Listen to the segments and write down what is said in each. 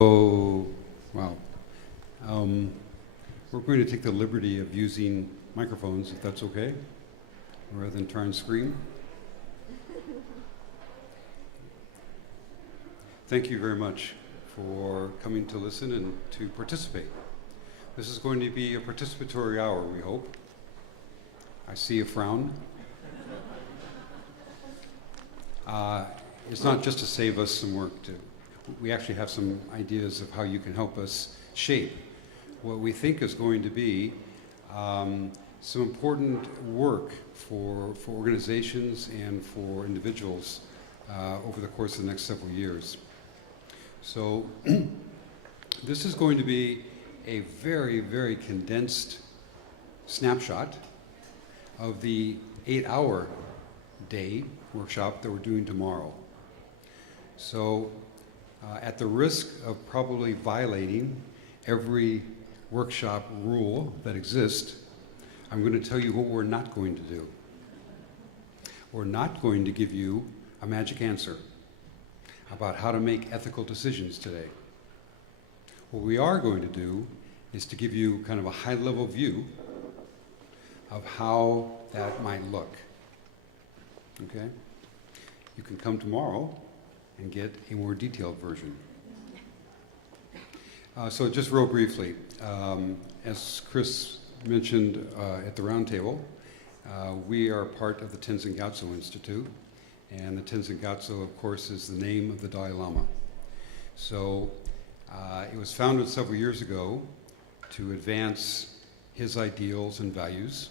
Oh, wow. Um, we're going to take the liberty of using microphones, if that's okay, rather than try and scream. Thank you very much for coming to listen and to participate. This is going to be a participatory hour, we hope. I see a frown. It's not just to save us some work. We actually have some ideas of how you can help us shape what we think is going to be some important work for organizations and for individuals over the course of the next several years. So this is going to be a very, very condensed snapshot of the 8-hour day workshop that we're doing tomorrow. So at the risk of probably violating every workshop rule that exists, I'm going to tell you what we're not going to do. We're not going to give you a magic answer about how to make ethical decisions today. What we are going to do is to give you kind of a high-level view of how that might look. Okay? You can come tomorrow and get a more detailed version. So just real briefly, as Chris mentioned at the roundtable, we are part of the Tenzin Gyatso Institute, and the Tenzin Gyatso, of course, is the name of the Dalai Lama. So it was founded several years ago to advance his ideals and values,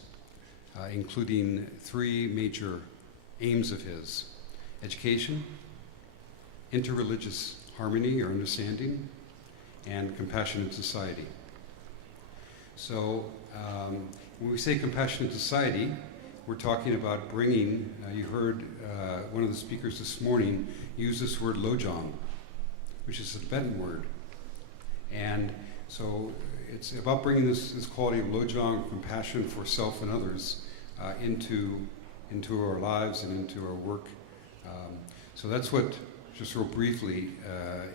including 3 major aims of his: education, interreligious harmony or understanding, and compassionate society. So when we say compassionate society, we're talking about bringing, you heard one of the speakers this morning use this word lojong, which is a Tibetan word. And so it's about bringing this quality of lojong, compassion for self and others, into our lives and into our work. So that's what, just real briefly,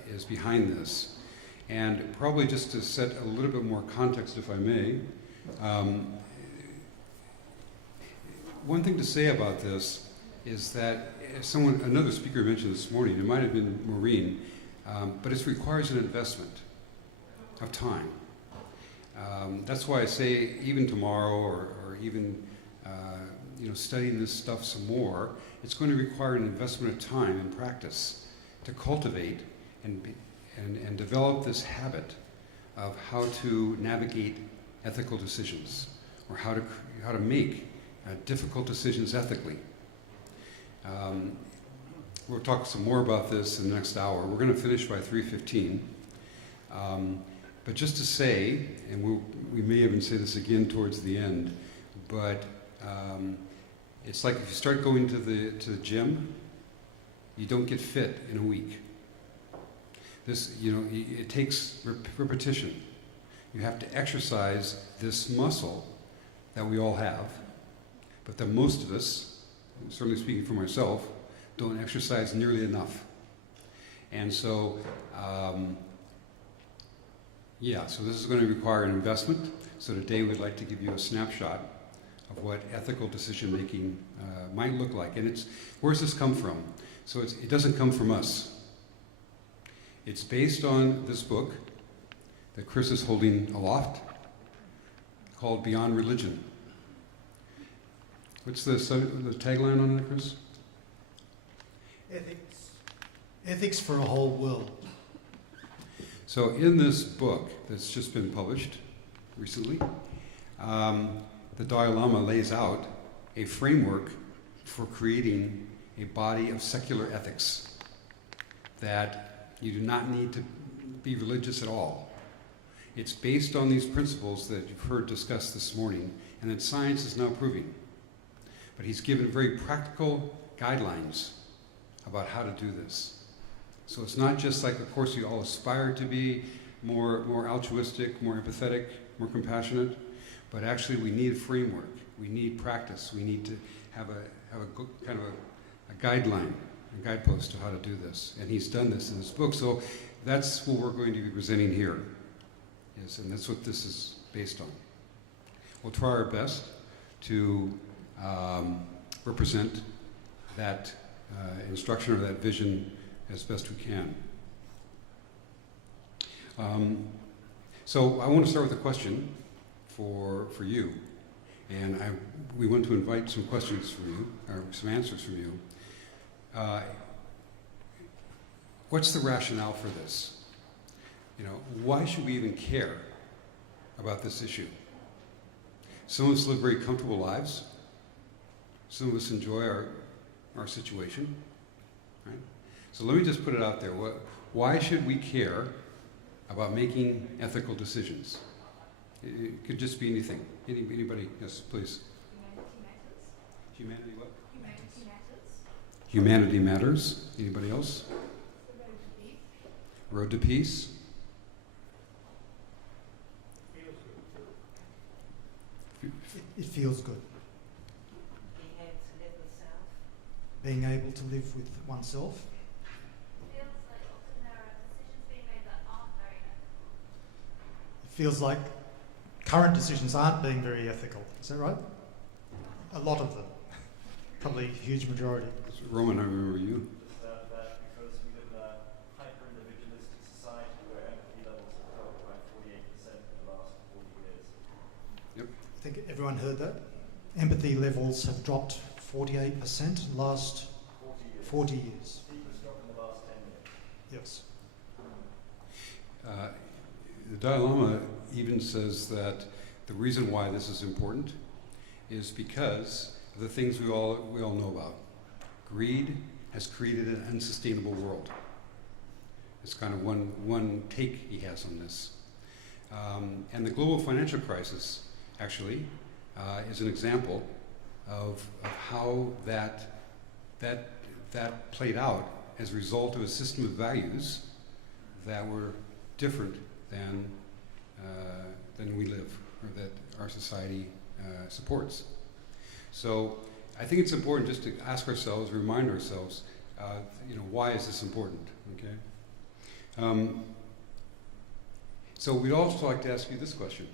is behind this. And probably just to set a little bit more context, if I may, one thing to say about this is that another speaker mentioned this morning, it might have been Maureen, but it requires an investment of time. That's why I say even tomorrow or even studying this stuff some more, it's going to require an investment of time and practice to cultivate and develop this habit of how to navigate ethical decisions, or how to make difficult decisions ethically. We'll talk some more about this in the next hour. We're going to finish by 3:15. But just to say, and we may even say this again towards the end, but it's like if you start going to the gym, you don't get fit in a week. It takes repetition. You have to exercise this muscle that we all have, but that most of us, certainly speaking for myself, don't exercise nearly enough. And so, so this is going to require an investment. So today we'd like to give you a snapshot of what ethical decision making might look like. And where's this come from? So it doesn't come from us. It's based on this book that Chris is holding aloft, called Beyond Religion. What's the tagline on it, Chris? Ethics for a whole world. So in this book that's just been published recently, the Dalai Lama lays out a framework for creating a body of secular ethics that you do not need to be religious at all. It's based on these principles that you've heard discussed this morning, and that science is now proving. But he's given very practical guidelines about how to do this. So it's not just like, of course, we all aspire to be more altruistic, more empathetic, more compassionate, but actually we need a framework. We need practice. We need to have a kind of a guideline, a guidepost to how to do this. And he's done this in his book. So that's what we're going to be presenting here, and that's what this is based on. We'll try our best to represent that instruction or that vision as best we can. So I want to start with a question for you, and we want to invite some questions from you, or some answers from you. What's the rationale for this? Why should we even care about this issue? Some of us live very comfortable lives. Some of us enjoy our situation, right? So let me just put it out there. Why should we care about making ethical decisions? It could just be anything. Anybody? Yes, please. Humanity matters. Humanity what? Humanity matters. Humanity matters. Anybody else? Road to peace. It feels good. Being able to live with oneself. Being able to live with oneself. Feels like often there are decisions being made that aren't very ethical. It feels like current decisions aren't being very ethical. Is that right? A lot of them. Probably a huge majority. Roman, I remember you. Just that because we live in a hyper-individualistic society where empathy levels have dropped by 48% in the last 40 years. Yep. I think everyone heard that. Empathy levels have dropped 48% in the last 40 years. Steepest drop in the last 10 years. Yes. The Dalai Lama even says that the reason why this is important is because of the things we all know about. Greed has created an unsustainable world. It's kind of one take he has on this. And the global financial crisis, actually, is an example of how that played out as a result of a system of values that were different than we live, or that our society supports. So I think it's important just to ask ourselves, remind ourselves, why is this important? Okay. So we'd also like to ask you this question: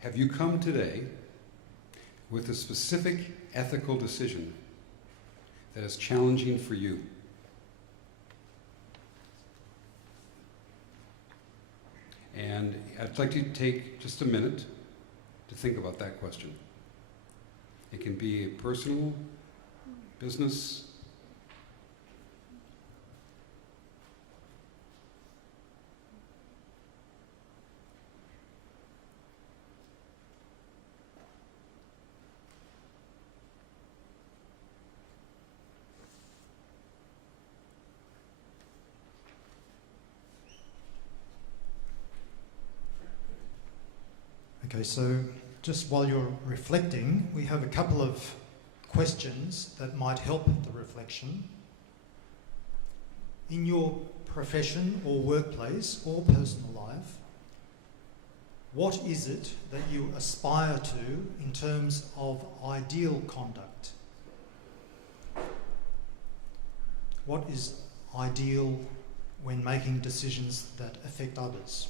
have you come today with a specific ethical decision that is challenging for you? And I'd like you to take just a minute to think about that question. It can be a personal, business. Okay, so just while you're reflecting, we have a couple of questions that might help the reflection. In your profession or workplace or personal life, what is it that you aspire to in terms of ideal conduct? What is ideal when making decisions that affect others?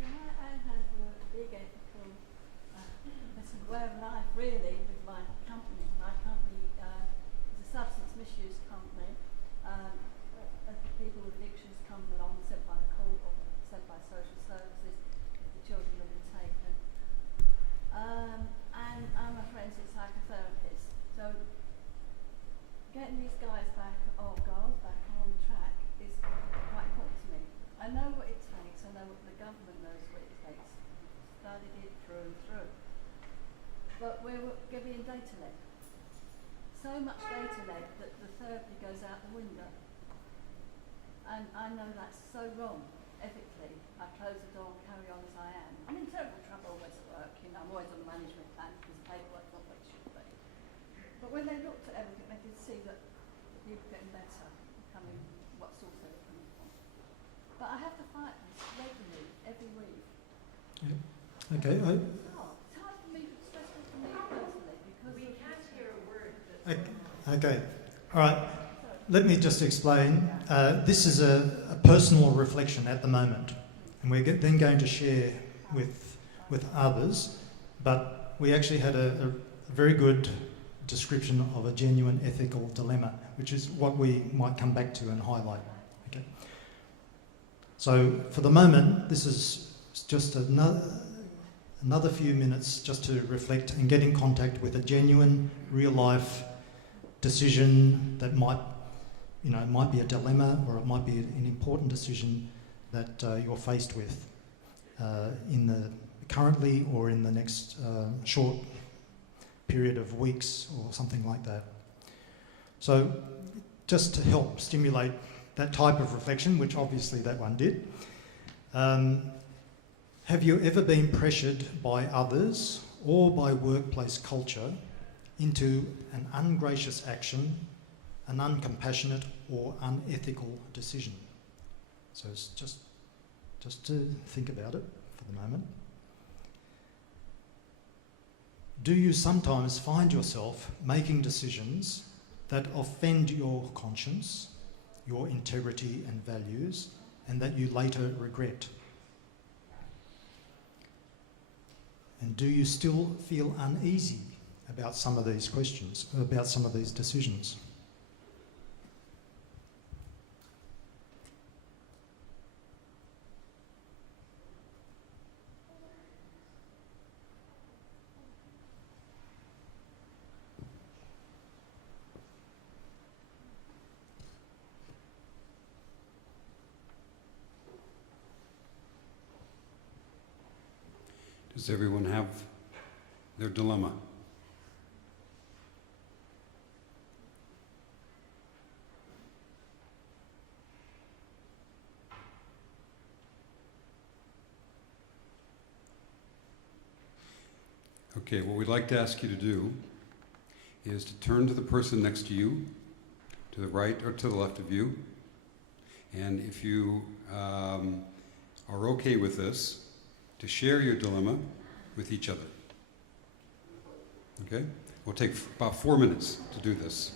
I have a big ethical way of life, really, with my company. My company is a substance misuse company. People with addictions come along, sent by the court or sent by social services if the children have been taken. And I'm a forensic psychotherapist. So getting these guys back, or girls back on track is quite important to me. I know what it takes. I know what the government knows what it takes. Studied it through and through. But we're being data led. So much data led that the therapy goes out the window. And I know that's so wrong, ethically. I close the door and carry on as I am. I'm in terrible trouble always at work. I'm always on the management plan because the paperwork's not what it should be. But when they looked at everything, they could see that people were getting better, becoming what source they were coming from. But I have to fight this regularly, every week. Yeah. Okay. It's hard for me, especially for me personally, because We can't hear a word. Okay. All right. let me just explain. This is a personal reflection at the moment, and we're then going to share with others, but we actually had a very good description of a genuine ethical dilemma, which is what we might come back to and highlight. Okay. So for the moment, this is just another few minutes just to reflect and get in contact with a genuine, real-life decision that might be a dilemma, or it might be an important decision that you're faced with currently or in the next short period of weeks or something like that. So just to help stimulate that type of reflection, which obviously that one did, have you ever been pressured by others or by workplace culture into an ungracious action, an uncompassionate or unethical decision? So it's just to think about it for the moment. Do you sometimes find yourself making decisions that offend your conscience, your integrity and values, and that you later regret? And do you still feel uneasy about some of these questions, about some of these decisions? Does everyone have their dilemma? Okay, what we'd like to ask you to do is to turn to the person next to you, to the right or to the left of you, and if you are okay with this, to share your dilemma with each other. Okay? We'll take about 4 minutes to do this.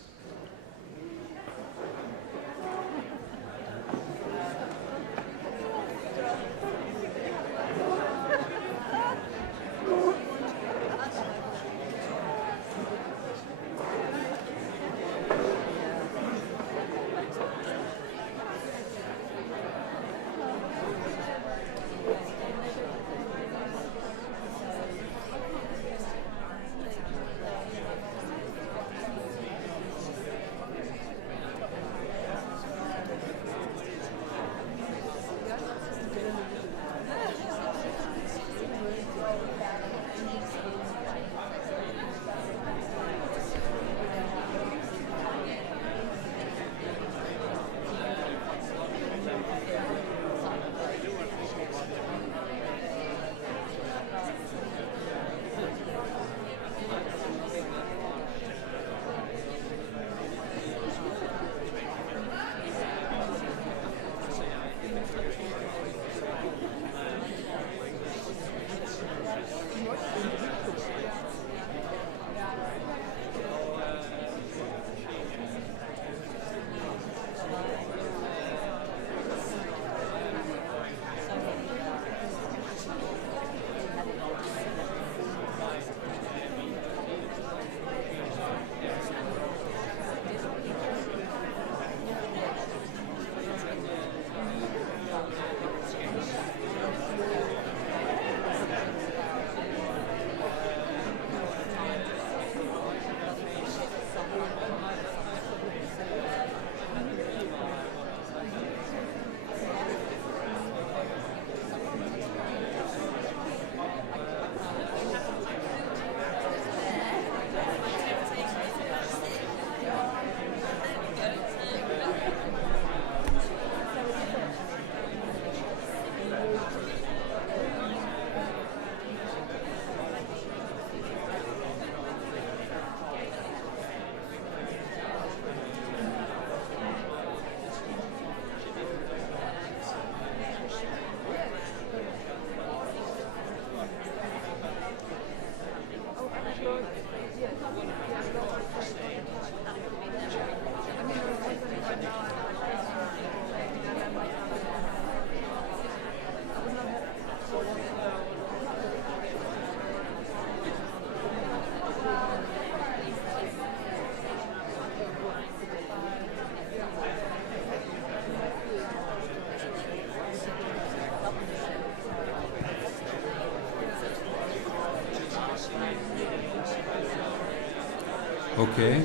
Okay.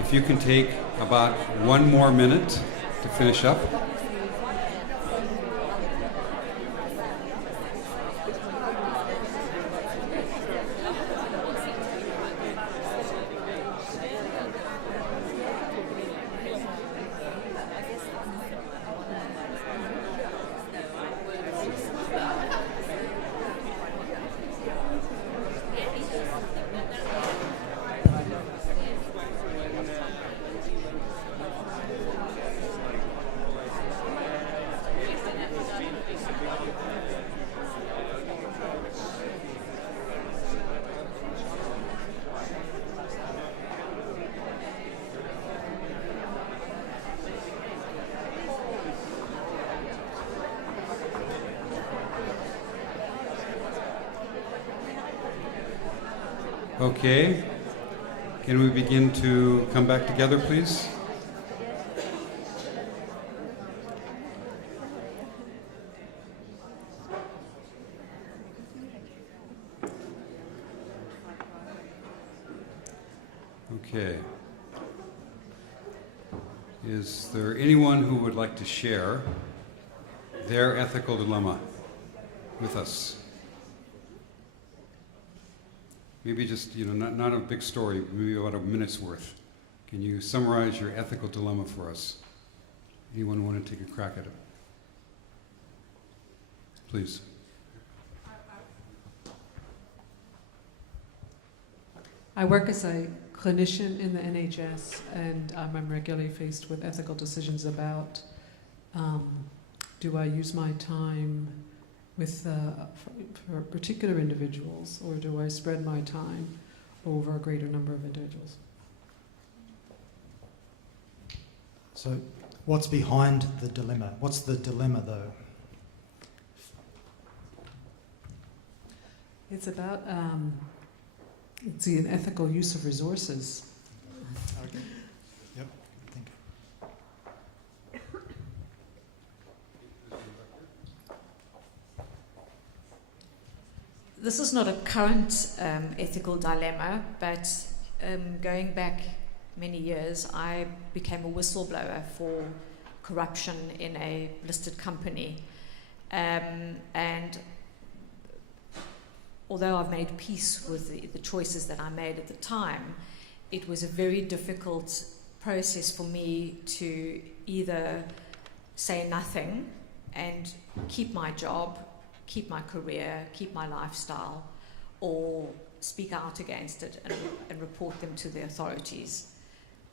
If you can take about 1 more minute to finish up. Okay. Can we begin to come back together, please? Okay. Is there anyone who would like to share their ethical dilemma with us? Maybe just, not a big story, maybe about a minute's worth. Can you summarize your ethical dilemma for us? Anyone want to take a crack at it? Please. I work as a clinician in the NHS, and I'm regularly faced with ethical decisions about do I use my time with for particular individuals, or do I spread my time over a greater number of individuals? So, what's behind the dilemma? What's the dilemma, though? It's about it's an ethical use of resources. Okay. Yep. Thank you. This is not a current ethical dilemma, but going back many years, I became a whistleblower for corruption in a listed company. And although I've made peace with the choices that I made at the time, it was a very difficult process for me to either say nothing and keep my job, keep my career, keep my lifestyle, or speak out against it and report them to the authorities,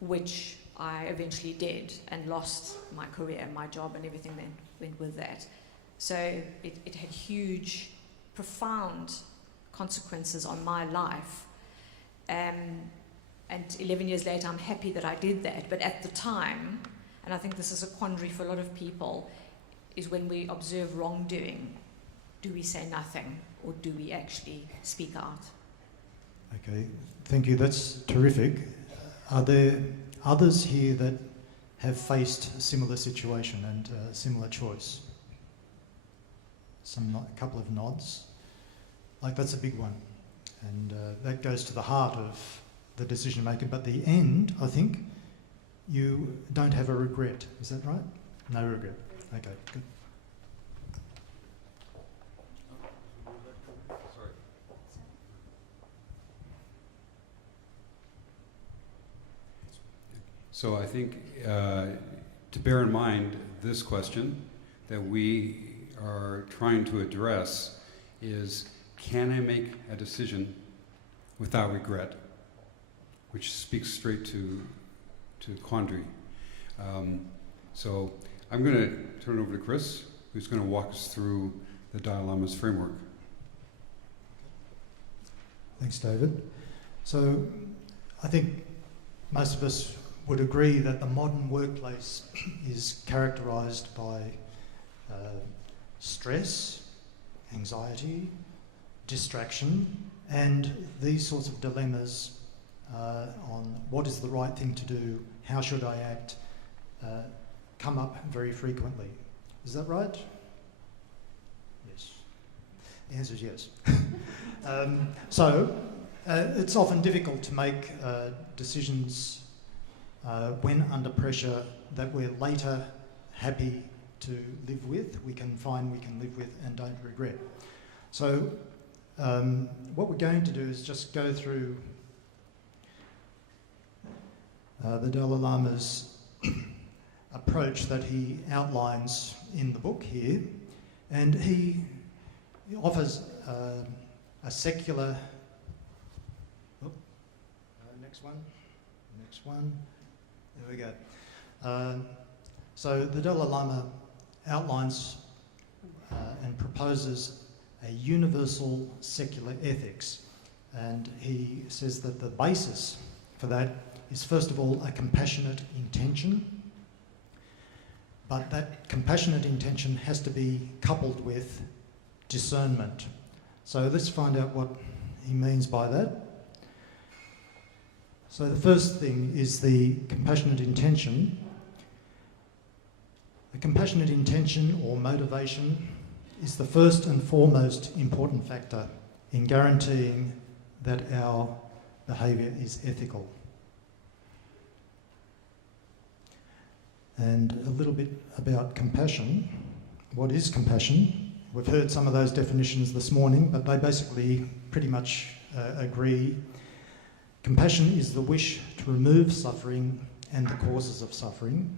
which I eventually did and lost my career, my job, and everything that went with that. So it had huge, profound consequences on my life. And 11 years later, I'm happy that I did that. But at the time, and I think this is a quandary for a lot of people, is when we observe wrongdoing, do we say nothing or do we actually speak out? Okay, thank you. That's terrific. Are there others here that have faced a similar situation and a similar choice? A couple of nods. Like, that's a big one. And that goes to the heart of the decision maker. But the end, I think, you don't have a regret. Is that right? No regret. Okay, good. So I think to bear in mind this question that we are trying to address is, can I make a decision without regret? Which speaks straight to quandary. So I'm going to turn it over to Chris, who's going to walk us through the Dalai Lama's framework. Thanks, David. So I think most of us would agree that the modern workplace is characterised by stress, anxiety, distraction, and these sorts of dilemmas on what is the right thing to do, how should I act, come up very frequently. Is that right? Yes. The answer is yes. So It's often difficult to make decisions when under pressure that we're later happy to live with, we can live with and don't regret. So what we're going to do is just go through the Dalai Lama's approach that he outlines in the book here, and he offers a secular... next one, there we go. So the Dalai Lama outlines and proposes a universal secular ethics, and he says that the basis for that is first of all a compassionate intention, but that compassionate intention has to be coupled with discernment. So let's find out what he means by that. So the first thing is the compassionate intention. The compassionate intention or motivation is the first and foremost important factor in guaranteeing that our behaviour is ethical. And a little bit about compassion. What is compassion? We've heard some of those definitions this morning, but they basically pretty much agree. Compassion is the wish to remove suffering and the causes of suffering.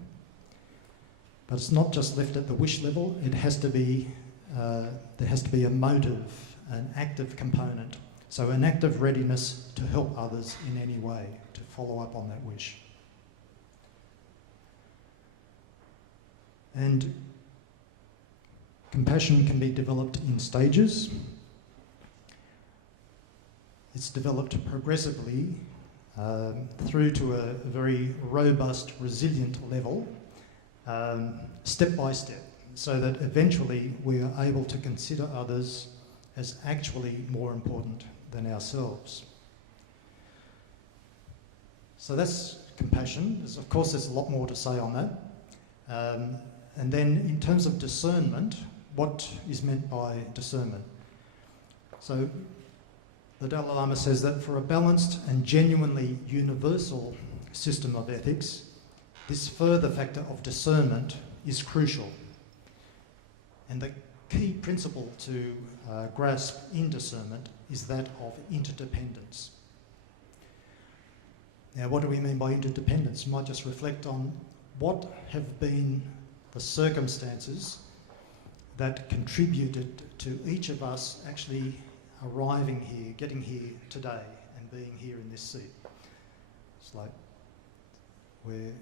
But it's not just left at the wish level, it has to be, there has to be a motive, an active component. So an active readiness to help others in any way, to follow up on that wish. And compassion can be developed in stages. It's developed progressively through to a very robust, resilient level, step by step, so that eventually we are able to consider others as actually more important than ourselves. So that's compassion. Of course, there's a lot more to say on that. And then in terms of discernment, what is meant by discernment? So the Dalai Lama says that for a balanced and genuinely universal system of ethics, this further factor of discernment is crucial. And the key principle to grasp in discernment is that of interdependence. Now, what do we mean by interdependence? You might just reflect on what have been the circumstances that contributed to each of us actually arriving here, getting here today and being here in this seat. It's like we're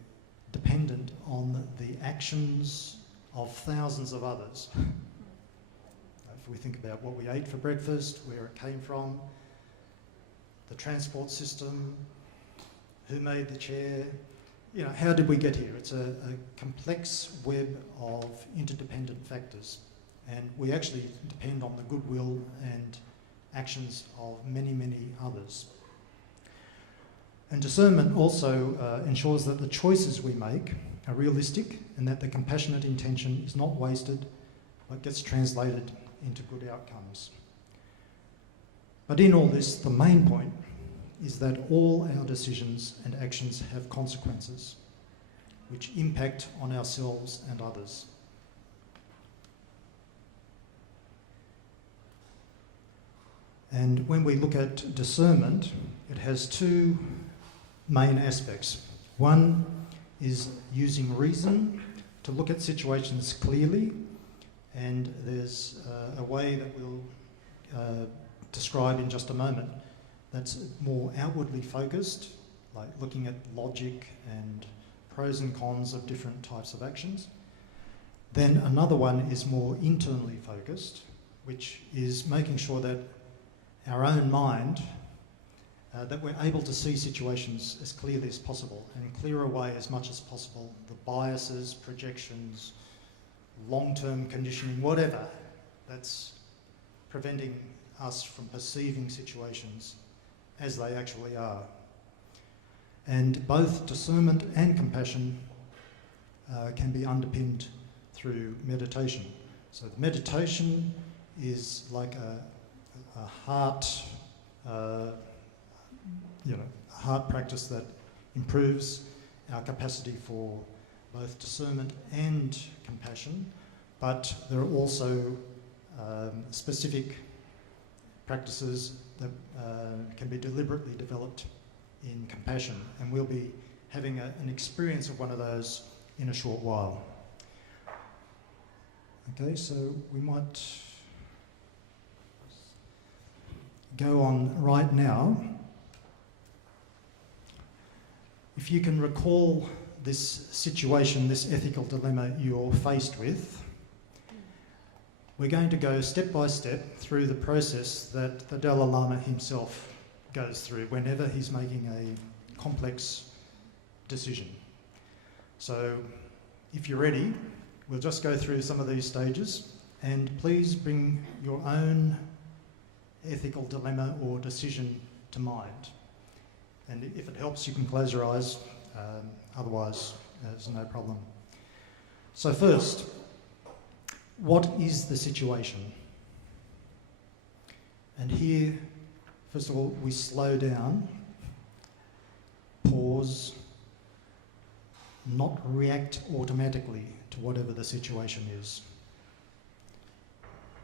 dependent on the actions of thousands of others. If we think about what we ate for breakfast, where it came from, the transport system, who made the chair, you know, how did we get here? It's a complex web of interdependent factors, and we actually depend on the goodwill and actions of many, many others. And discernment also ensures that the choices we make are realistic and that the compassionate intention is not wasted but gets translated into good outcomes. But in all this, the main point is that all our decisions and actions have consequences which impact on ourselves and others. And when we look at discernment, it has two main aspects. One is using reason to look at situations clearly, and there's a way that we'll describe in just a moment that's more outwardly focused, like looking at logic and pros and cons of different types of actions. Then another one is more internally focused, which is making sure that our own mind, that we're able to see situations as clearly as possible and clear away as much as possible the biases, projections, long-term conditioning, whatever, that's preventing us from perceiving situations as they actually are. And both discernment and compassion can be underpinned through meditation. So the meditation is like a heart heart practice that improves our capacity for both discernment and compassion, but there are also specific practices that can be deliberately developed in compassion, and we'll be having an experience of one of those in a short while. Okay, so we might go on right now. If you can recall this situation, this ethical dilemma you're faced with, we're going to go step by step through the process that the Dalai Lama himself goes through whenever he's making a complex decision. So if you're ready, we'll just go through some of these stages, and please bring your own ethical dilemma or decision to mind. And if it helps, you can close your eyes, otherwise there's no problem. So first, what is the situation? And here, first of all, we slow down, pause, not react automatically to whatever the situation is,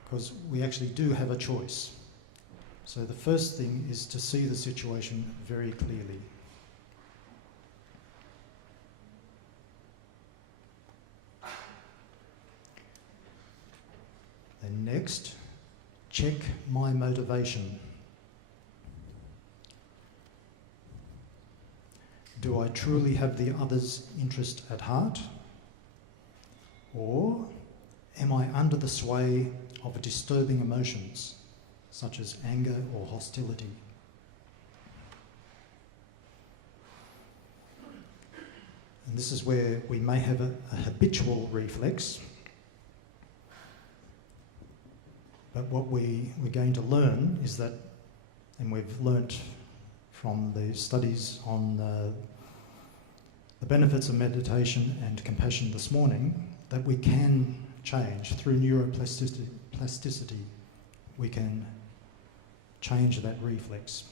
because we actually do have a choice. So the first thing is to see the situation very clearly. Then next, check my motivation. Do I truly have the other's interest at heart? Or am I under the sway of disturbing emotions, such as anger or hostility? And this is where we may have a habitual reflex, but what we're going to learn is that, and we've learnt from the studies on the benefits of meditation and compassion this morning, that we can change through neuroplasticity. We can change that reflex.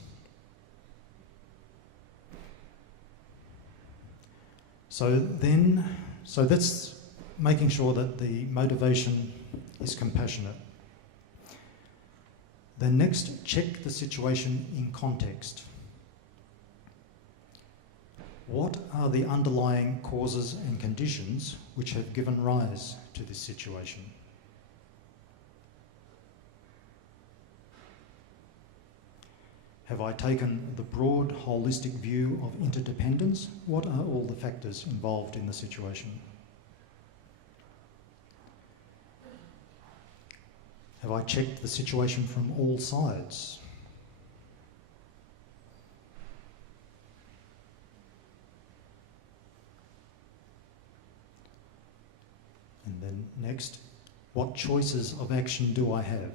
So that's making sure that the motivation is compassionate. Then next, check the situation in context. What are the underlying causes and conditions which have given rise to this situation? Have I taken the broad, holistic view of interdependence? What are all the factors involved in the situation? Have I checked the situation from all sides? And then next, what choices of action do I have?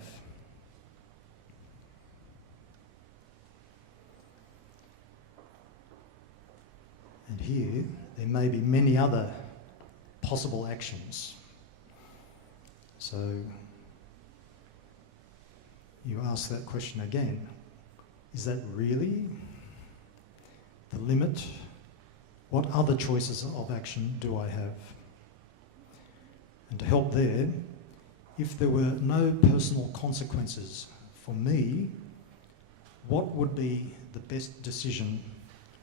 And here, there may be many other possible actions. So you ask that question again. Is that really the limit? What other choices of action do I have? And to help there, if there were no personal consequences for me, what would be the best decision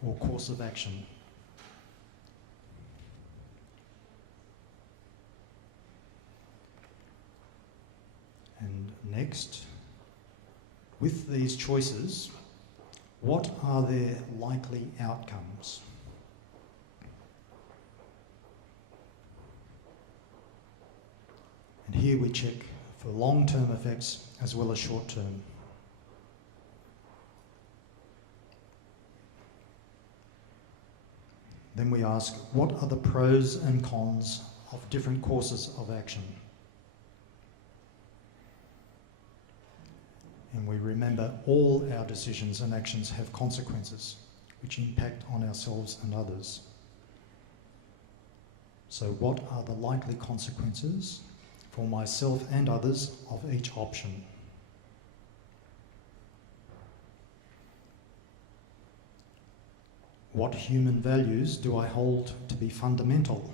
or course of action? And next, with these choices, what are their likely outcomes? And here we check for long-term effects as well as short-term. Then we ask, what are the pros and cons of different courses of action? And we remember all our decisions and actions have consequences which impact on ourselves and others. So what are the likely consequences for myself and others of each option? what human values do I hold to be fundamental?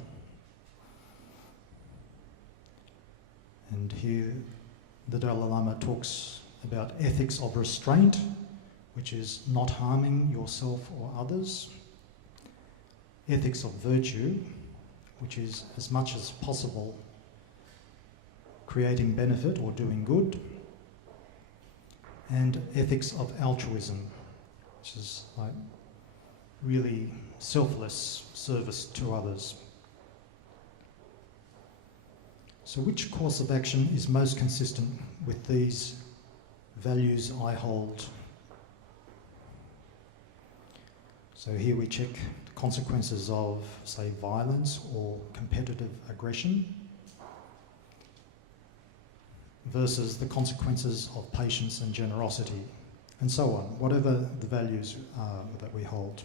And here the Dalai Lama talks about ethics of restraint, which is not harming yourself or others. Ethics of virtue, which is as much as possible creating benefit or doing good. And ethics of altruism, which is like really selfless service to others. So which course of action is most consistent with these values I hold? So here we check the consequences of, say, violence or competitive aggression versus the consequences of patience and generosity, and so on, whatever the values are that we hold.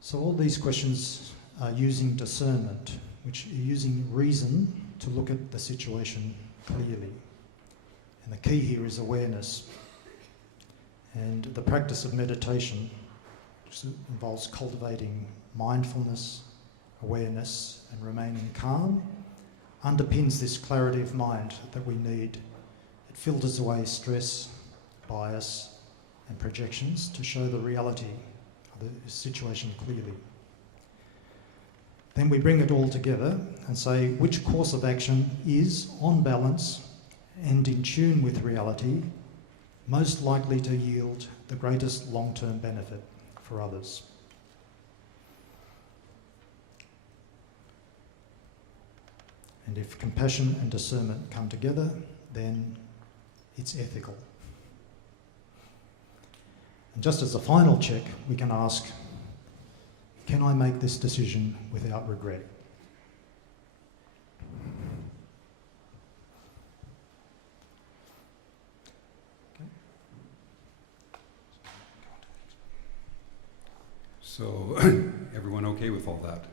So all these questions are using discernment, which are using reason to look at the situation clearly. And the key here is awareness. And the practice of meditation, which involves cultivating mindfulness, awareness, and remaining calm, underpins this clarity of mind that we need. It filters away stress, bias, and projections to show the reality of the situation clearly. Then we bring it all together and say which course of action is, on balance and in tune with reality, most likely to yield the greatest long-term benefit for others. And if compassion and discernment come together, then it's ethical. And just as a final check, we can ask, can I make this decision without regret? So, everyone okay with all that?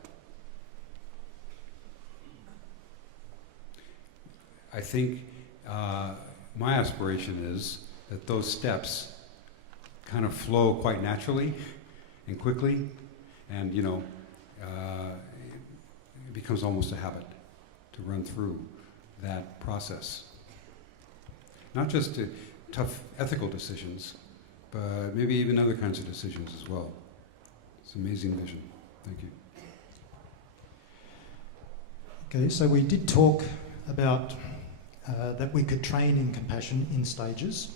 I think my aspiration is that those steps kind of flow quite naturally and quickly, and it becomes almost a habit to run through that process. Not just tough ethical decisions, but maybe even other kinds of decisions as well. It's an amazing vision. Thank you. Okay, so we did talk about that we could train in compassion in stages.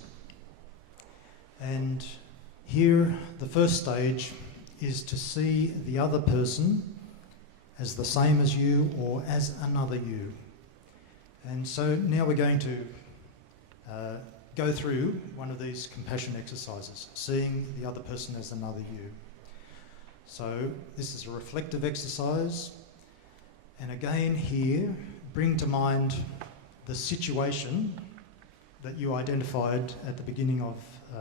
And here, the first stage is to see the other person as the same as you or as another you. And so now we're going to go through one of these compassion exercises, seeing the other person as another you. So this is a reflective exercise. And again here, bring to mind the situation that you identified at the beginning of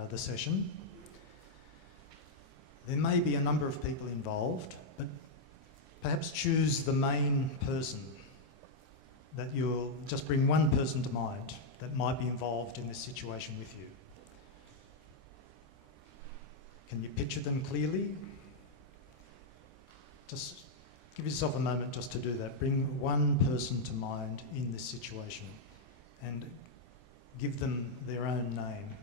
the session. There may be a number of people involved, but perhaps choose the main person, that you'll just bring one person to mind that might be involved in this situation with you. Can you picture them clearly? Just give yourself a moment just to do that. Bring one person to mind in this situation and give them their own name.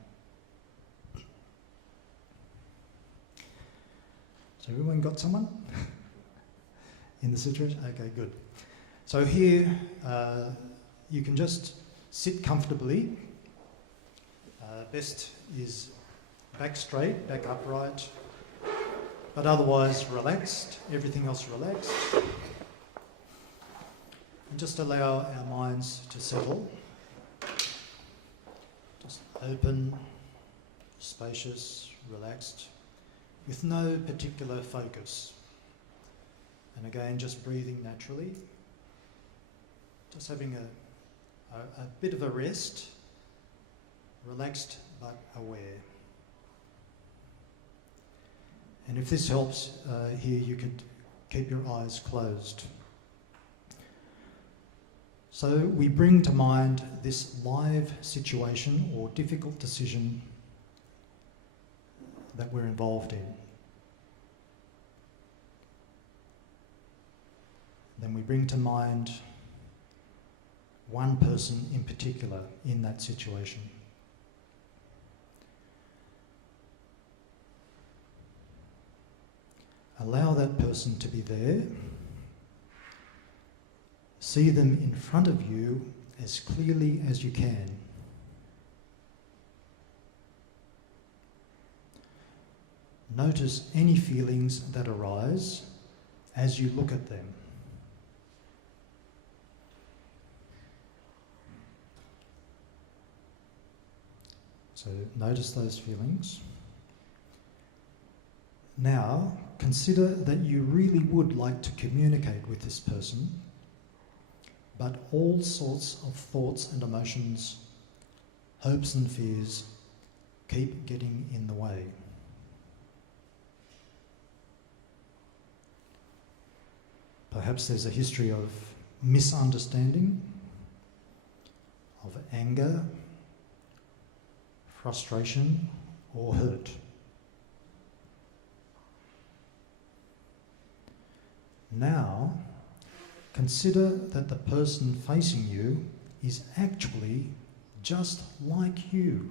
So everyone got someone in the situation? Okay, good. So here you can just sit comfortably. Best is back straight, back upright, but otherwise relaxed, everything else relaxed. And just allow our minds to settle. Just open, spacious, relaxed, with no particular focus. And again, just breathing naturally. Just having a bit of a rest, relaxed but aware. And if this helps, here you could keep your eyes closed. So we bring to mind this live situation or difficult decision that we're involved in. Then we bring to mind one person in particular in that situation. Allow that person to be there. See them in front of you as clearly as you can. Notice any feelings that arise as you look at them. So notice those feelings. Now, consider that you really would like to communicate with this person, but all sorts of thoughts and emotions, hopes and fears keep getting in the way. Perhaps there's a history of misunderstanding, of anger, frustration, or hurt. Now, consider that the person facing you is actually just like you.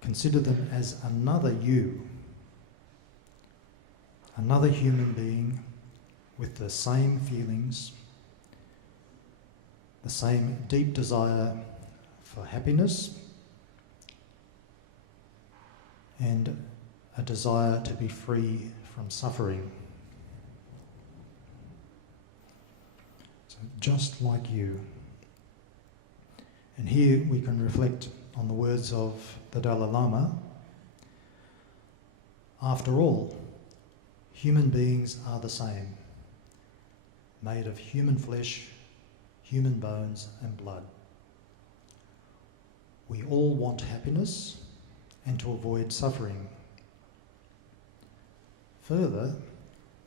Consider them as another you, another human being with the same feelings, the same deep desire for happiness, and a desire to be free from suffering. So just like you. And here we can reflect on the words of the Dalai Lama. After all, human beings are the same, made of human flesh, human bones and blood. We all want happiness and to avoid suffering. Further,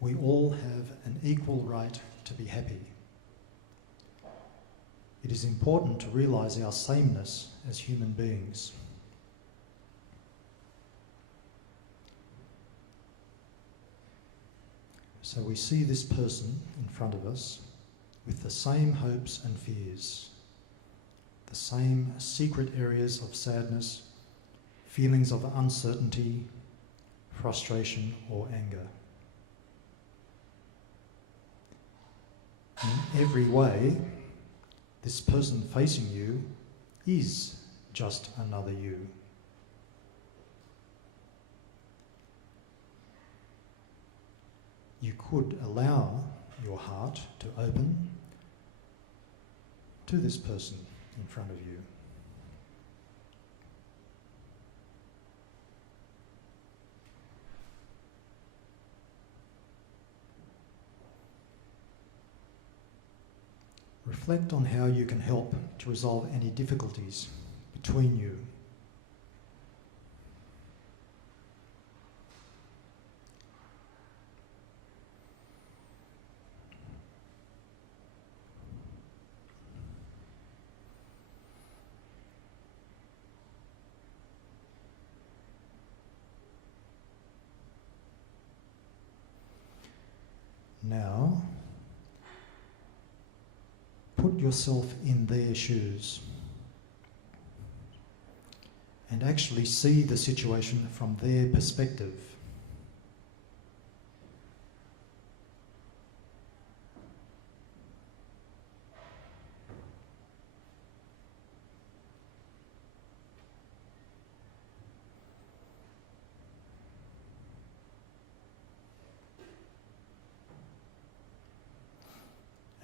we all have an equal right to be happy. It is important to realise our sameness as human beings. So we see this person in front of us with the same hopes and fears, the same secret areas of sadness, feelings of uncertainty, frustration or anger. In every way, this person facing you is just another you. You could allow your heart to open to this person in front of you. Reflect on how you can help to resolve any difficulties between you. Now, put yourself in their shoes and actually see the situation from their perspective.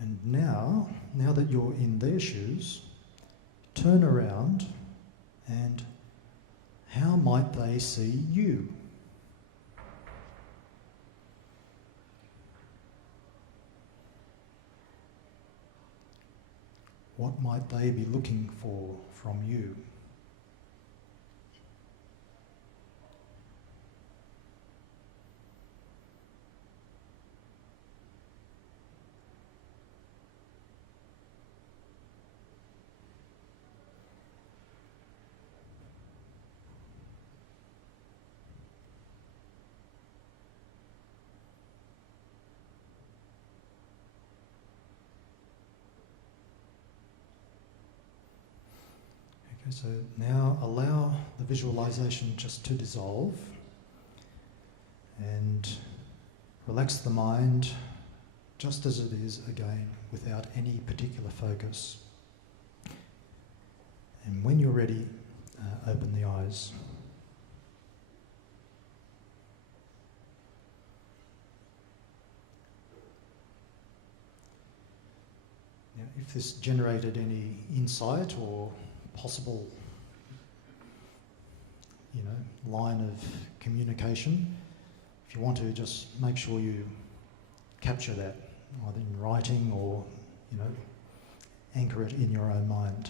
And now that you're in their shoes, turn around and how might they see you? What might they be looking for from you? Okay, so now allow the visualization just to dissolve and relax the mind just as it is again, without any particular focus. And when you're ready, open the eyes. Now, if this generated any insight or possible, line of communication, if you want to, just make sure you capture that, either in writing or, anchor it in your own mind.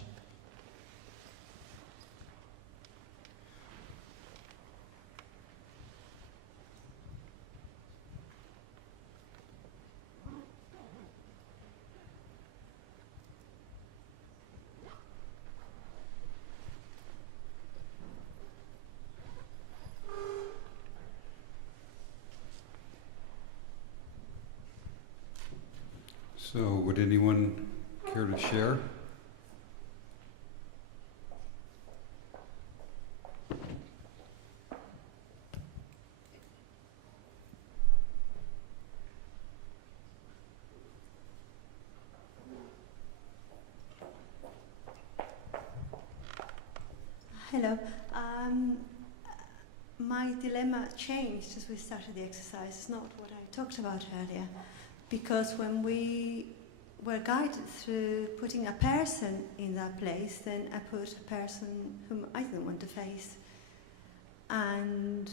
So, would anyone care to share? Hello. My dilemma changed as we started the exercise. It's not what I talked about earlier. Because when we were guided through putting a person in that place, then I put a person whom I didn't want to face. And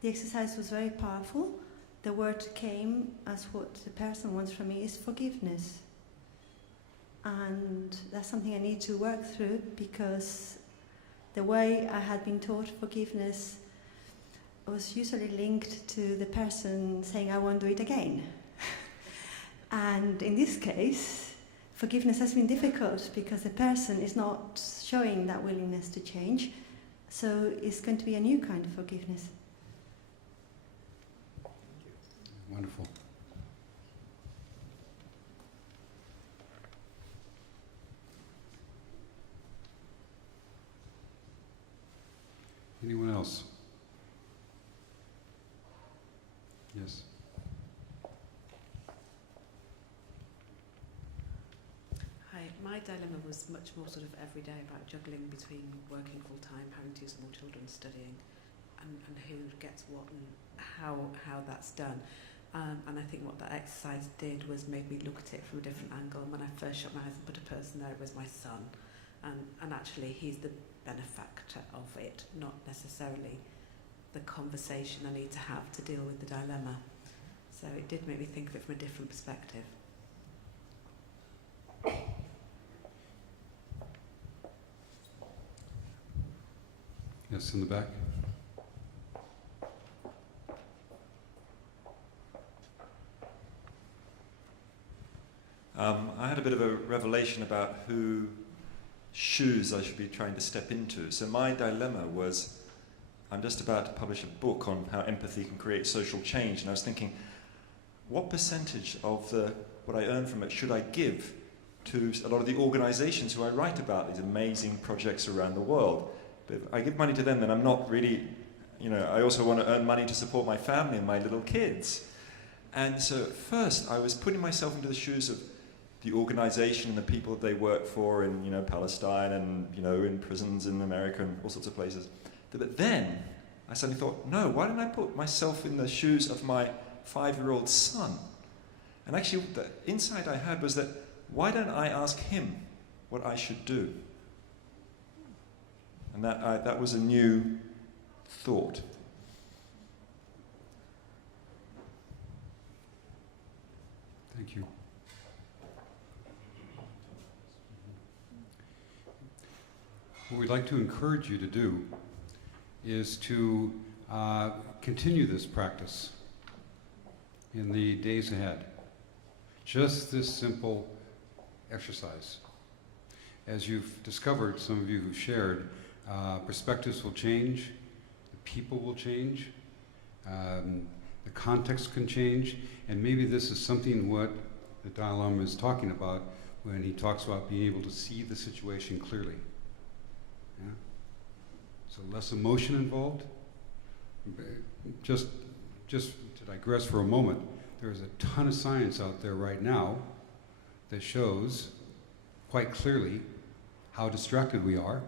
the exercise was very powerful. The word came as what the person wants from me is forgiveness. And that's something I need to work through, because the way I had been taught forgiveness was usually linked to the person saying, I won't do it again. And in this case, forgiveness has been difficult because the person is not showing that willingness to change. So it's going to be a new kind of forgiveness. Wonderful. Anyone else? Yes. Hi, my dilemma was much more sort of everyday, about juggling between working full time, having two small children, studying, and who gets what and how that's done. And I think what that exercise did was made me look at it from a different angle. And when I first shut my eyes and put a person there, it was my son. And actually he's the benefactor of it, not necessarily the conversation I need to have to deal with the dilemma. So it did make me think of it from a different perspective. Yes, in the back. I had a bit of a revelation about who shoes I should be trying to step into. So my dilemma was, I'm just about to publish a book on how empathy can create social change, and I was thinking, what percentage of what I earn from it should I give to a lot of the organizations who I write about, these amazing projects around the world? But if I give money to them, then I'm not really, I also want to earn money to support my family and my little kids. And so at first I was putting myself into the shoes of the organization and the people that they work for in, Palestine and, in prisons in America and all sorts of places. But then I suddenly thought, no, why don't I put myself in the shoes of my 5-year-old son? And actually the insight I had was that, why don't I ask him what I should do? And that was a new thought. Thank you. What we'd like to encourage you to do is to continue this practice in the days ahead. Just this simple exercise. As you've discovered, some of you who've shared, perspectives will change, the people will change, the context can change, and maybe this is something what the Dalai Lama is talking about when he talks about being able to see the situation clearly. Yeah? So less emotion involved. Just to digress for a moment, there's a ton of science out there right now that shows quite clearly how distracted we are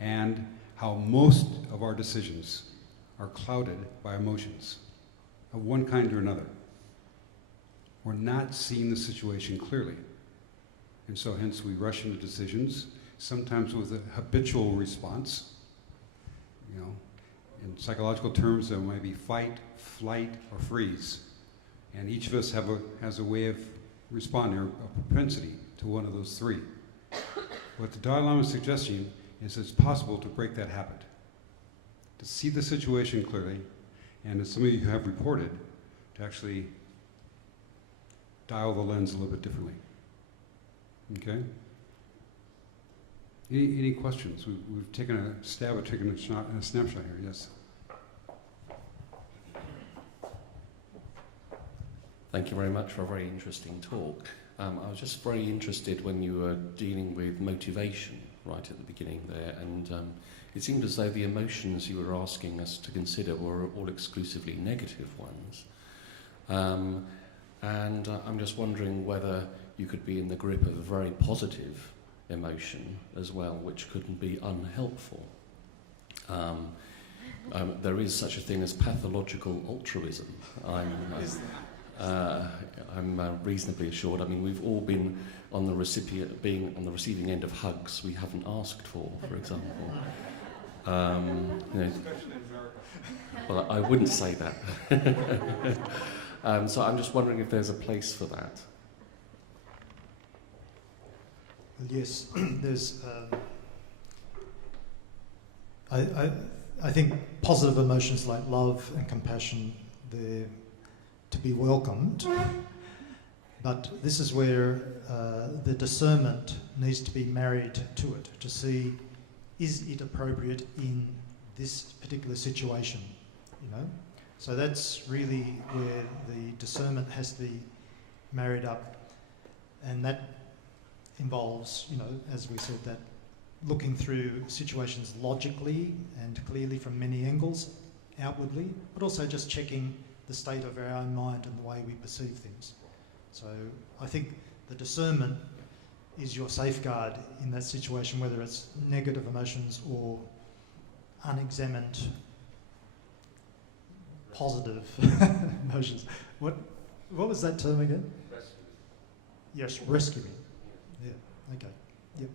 and how most of our decisions are clouded by emotions of one kind or another. We're not seeing the situation clearly. And so hence we rush into decisions, sometimes with a habitual response. You know, in psychological terms, there might be fight, flight, or freeze. And each of us has a way of responding, or a propensity to one of those three. What the Dalai Lama is suggesting is it's possible to break that habit, to see the situation clearly, and as some of you have reported, to actually dial the lens a little bit differently. Okay? Any questions? We've taken a stab at taking a snapshot here. Yes. Thank you very much for a very interesting talk. I was just very interested when you were dealing with motivation right at the beginning there, and it seemed as though the emotions you were asking us to consider were all exclusively negative ones. And I'm just wondering whether you could be in the grip of a very positive emotion as well, which couldn't be unhelpful. There is such a thing as pathological altruism. I'm reasonably assured. I mean, we've all been on the receiving end of hugs we haven't asked for example. You know, well, I wouldn't say that. So I'm just wondering if there's a place for that. Well, yes, there's. I think positive emotions like love and compassion, they're to be welcomed, but this is where the discernment needs to be married to it, to see, is it appropriate in this particular situation, you know? So that's really where the discernment has to be married up, and that involves, you know, as we said, that looking through situations logically and clearly from many angles, outwardly, but also just checking the state of our own mind and the way we perceive things. So I think the discernment is your safeguard in that situation, whether it's negative emotions or unexamined positive emotions. What was that term again? Rescuing. Yes, rescuing. Yeah, okay. Yep.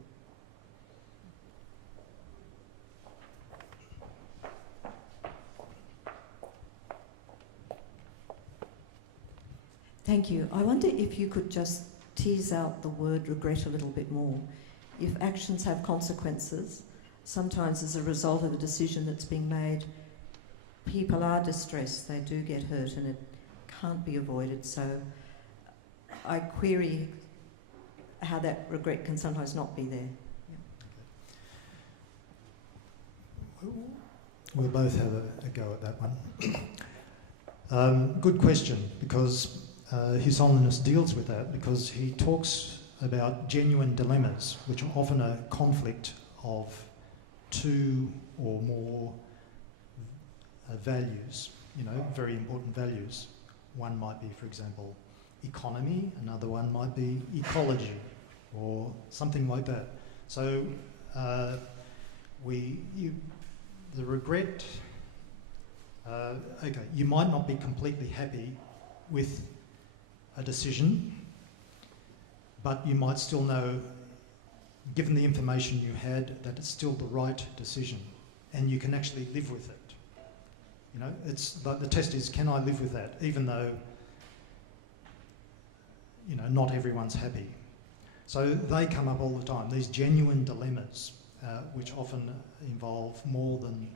Thank you. I wonder if you could just tease out the word regret a little bit more. If actions have consequences, sometimes as a result of a decision that's being made, people are distressed, they do get hurt, and it can't be avoided. So I query how that regret can sometimes not be there. Yeah. We'll both have a go at that one. Good question, because His Holiness deals with that, because he talks about genuine dilemmas, which are often a conflict of two or more values, you know, very important values. One might be, for example, economy, another one might be ecology, or something like that. So the regret, okay, you might not be completely happy with a decision, but you might still know, given the information you had, that it's still the right decision, and you can actually live with it. You know, it's like the test is, can I live with that, even though, you know, not everyone's happy. So they come up all the time, these genuine dilemmas, which often involve more than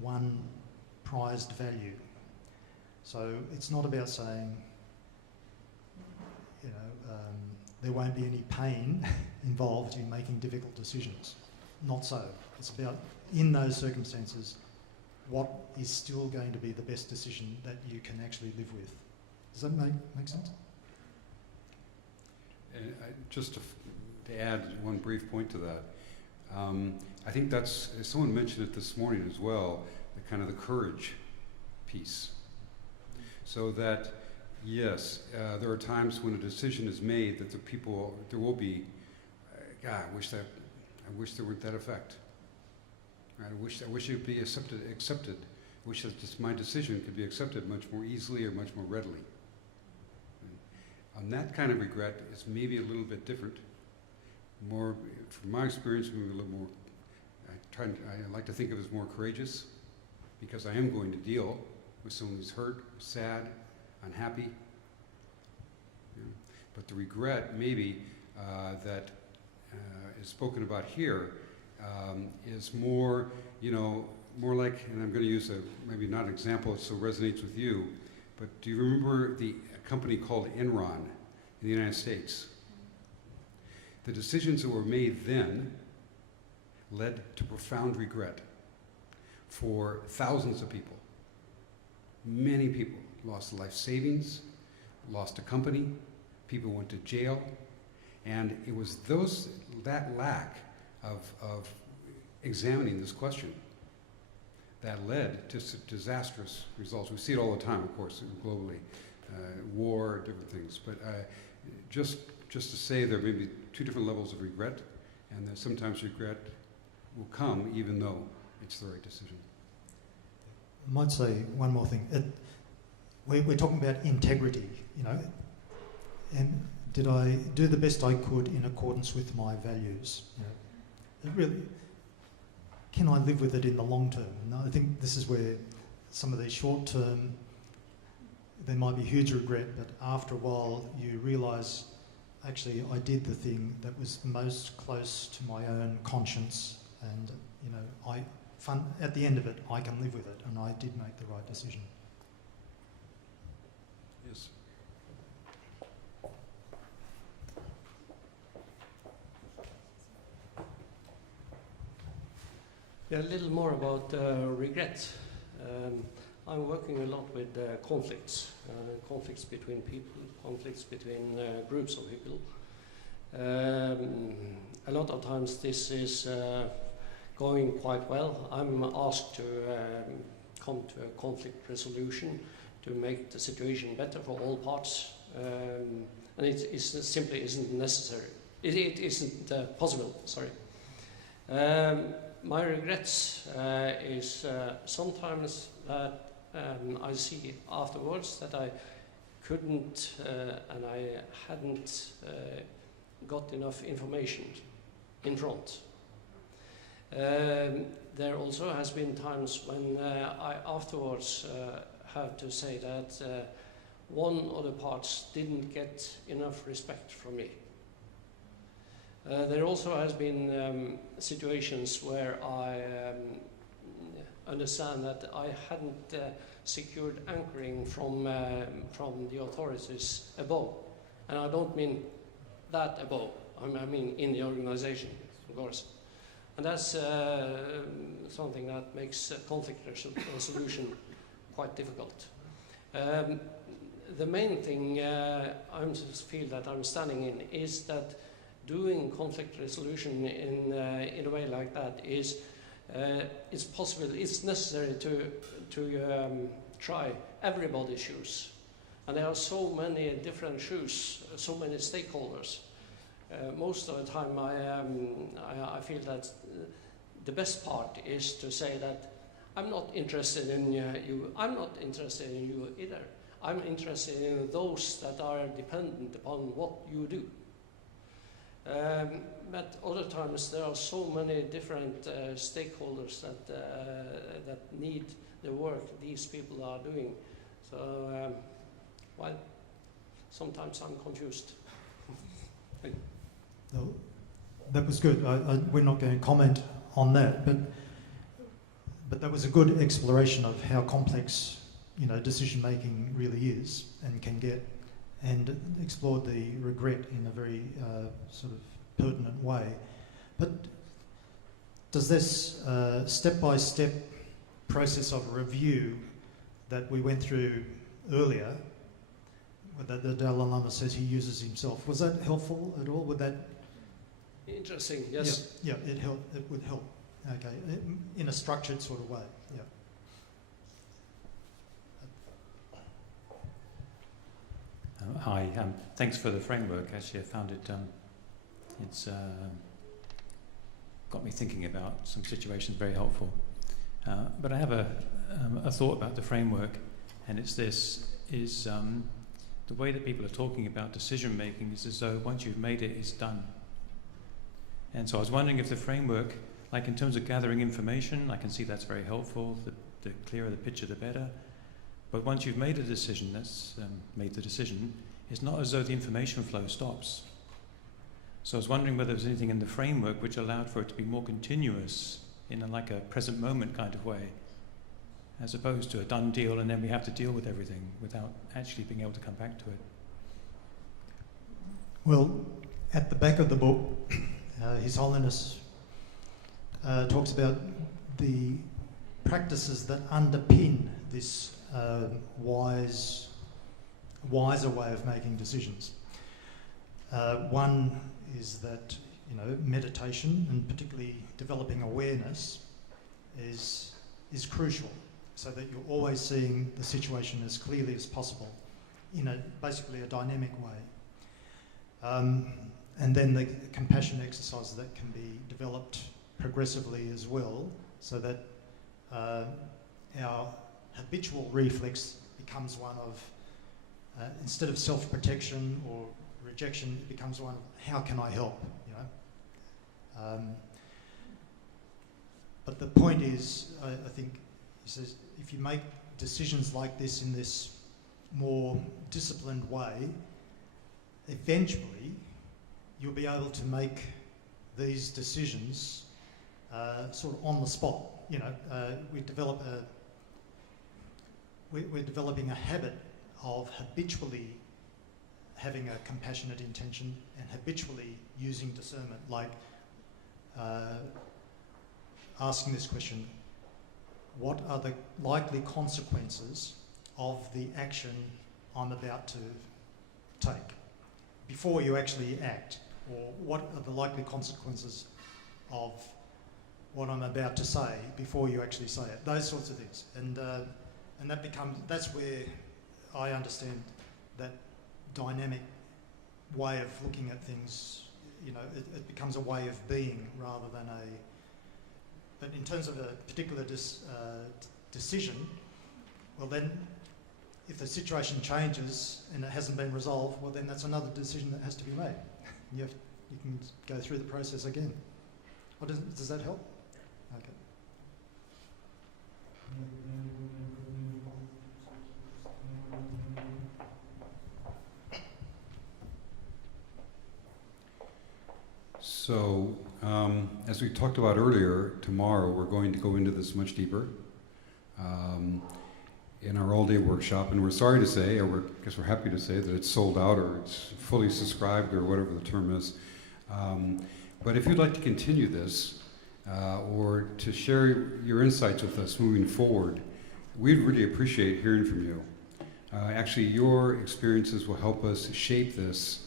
one prized value. So it's not about saying, you know, there won't be any pain involved in making difficult decisions. Not so. It's about, in those circumstances, what is still going to be the best decision that you can actually live with. Does that make sense? And just to add one brief point to that, I think that's, someone mentioned it this morning as well, the kind of the courage piece. So that, yes, there are times when a decision is made that there will be, God, I wish there weren't that effect. Right? I wish it would be accepted. I wish that my decision could be accepted much more easily or much more readily. And that kind of regret is maybe a little bit different. More, from my experience, maybe a little more. I like to think of it as more courageous, because I am going to deal with someone who's hurt, sad, unhappy. Yeah. But the regret, maybe, that is spoken about here is more, more like, and I'm going to use maybe not an example that so resonates with you, but do you remember the company called Enron in the United States? The decisions that were made then led to profound regret for thousands of people. Many people lost life savings, lost a company, people went to jail, and it was that lack of examining this question that led to disastrous results. We see it all the time, of course, globally, war, different things. But just to say there may be two different levels of regret, and that sometimes regret will come even though it's the right decision. I might say one more thing. We're talking about integrity, and did I do the best I could in accordance with my values? Really, can I live with it in the long term? And I think this is where some of these short term, there might be huge regret, but after a while you realise, actually, I did the thing that was most close to my own conscience, and at the end of it, I can live with it, and I did make the right decision. Yes. Yeah, a little more about regret. I'm working a lot with conflicts between people, conflicts between groups of people. A lot of times this is going quite well. I'm asked to come to a conflict resolution to make the situation better for all parts, and it simply isn't necessary. It isn't possible, sorry. My regrets is sometimes that I see afterwards that I couldn't and I hadn't got enough information in front. There also has been times when I afterwards have to say that one of the parts didn't get enough respect from me. There also has been situations where I understand that I hadn't secured anchoring from the authorities above, and I don't mean that above. I mean in the organization, of course, and that's something that makes conflict resolution quite difficult. The main thing I feel that I'm standing in is that doing conflict resolution in a way like that is it's possible, it's necessary to try everybody's shoes. And there are so many different shoes, so many stakeholders. Most of the time I feel that the best part is to say that I'm not interested in you, I'm not interested in you either. I'm interested in those that are dependent upon what you do. But other times there are so many different stakeholders that need the work these people are doing. So, well, sometimes I'm confused. No, that was good. We're not going to comment on that, but that was a good exploration of how complex, decision making really is and can get, and explored the regret in a very sort of pertinent way. But does this step-by-step process of review that we went through earlier, that the Dalai Lama says he uses himself, was that helpful at all? Would that? In Interesting, yes. Yeah, it would help. Okay, in a structured sort of way. Yeah. Hi, thanks for the framework. Actually, I found it, it's got me thinking about some situations, very helpful. But I have a thought about the framework, and it's this, is the way that people are talking about decision making is as though once you've made it, it's done. And so I was wondering if the framework, like in terms of gathering information, I can see that's very helpful. The clearer the picture, the better. But once you've made a decision, that's made the decision, it's not as though the information flow stops. So I was wondering whether there's anything in the framework which allowed for it to be more continuous in like a present moment kind of way, as opposed to a done deal and then we have to deal with everything without actually being able to come back to it. Well, at the back of the book, His Holiness talks about the practices that underpin this wiser way of making decisions. One is that, you know, meditation, and particularly developing awareness, is crucial, so that you're always seeing the situation as clearly as possible in basically a dynamic way. And then the compassion exercises that can be developed progressively as well, so that our habitual reflex becomes one of, instead of self-protection or rejection, it becomes one of how can I help, you know. But the point is, I think, he says, if you make decisions like this in this more disciplined way, eventually you'll be able to make these decisions sort of on the spot. You know, we're developing a habit of habitually having a compassionate intention and habitually using discernment, like asking this question: what are the likely consequences of the action I'm about to take, before you actually act? Or what are the likely consequences of what I'm about to say before you actually say it? Those sorts of things. And that's where I understand that dynamic way of looking at things, you know, it becomes a way of being rather than but in terms of a particular decision, well then, if the situation changes and it hasn't been resolved, well then that's another decision that has to be made. You can go through the process again. Does that help? Okay. So, as we talked about earlier, tomorrow we're going to go into this much deeper in our all-day workshop, and we're sorry to say, or I guess we're happy to say, that it's sold out or it's fully subscribed or whatever the term is. But if you'd like to continue this or to share your insights with us moving forward, we'd really appreciate hearing from you. Actually, your experiences will help us shape this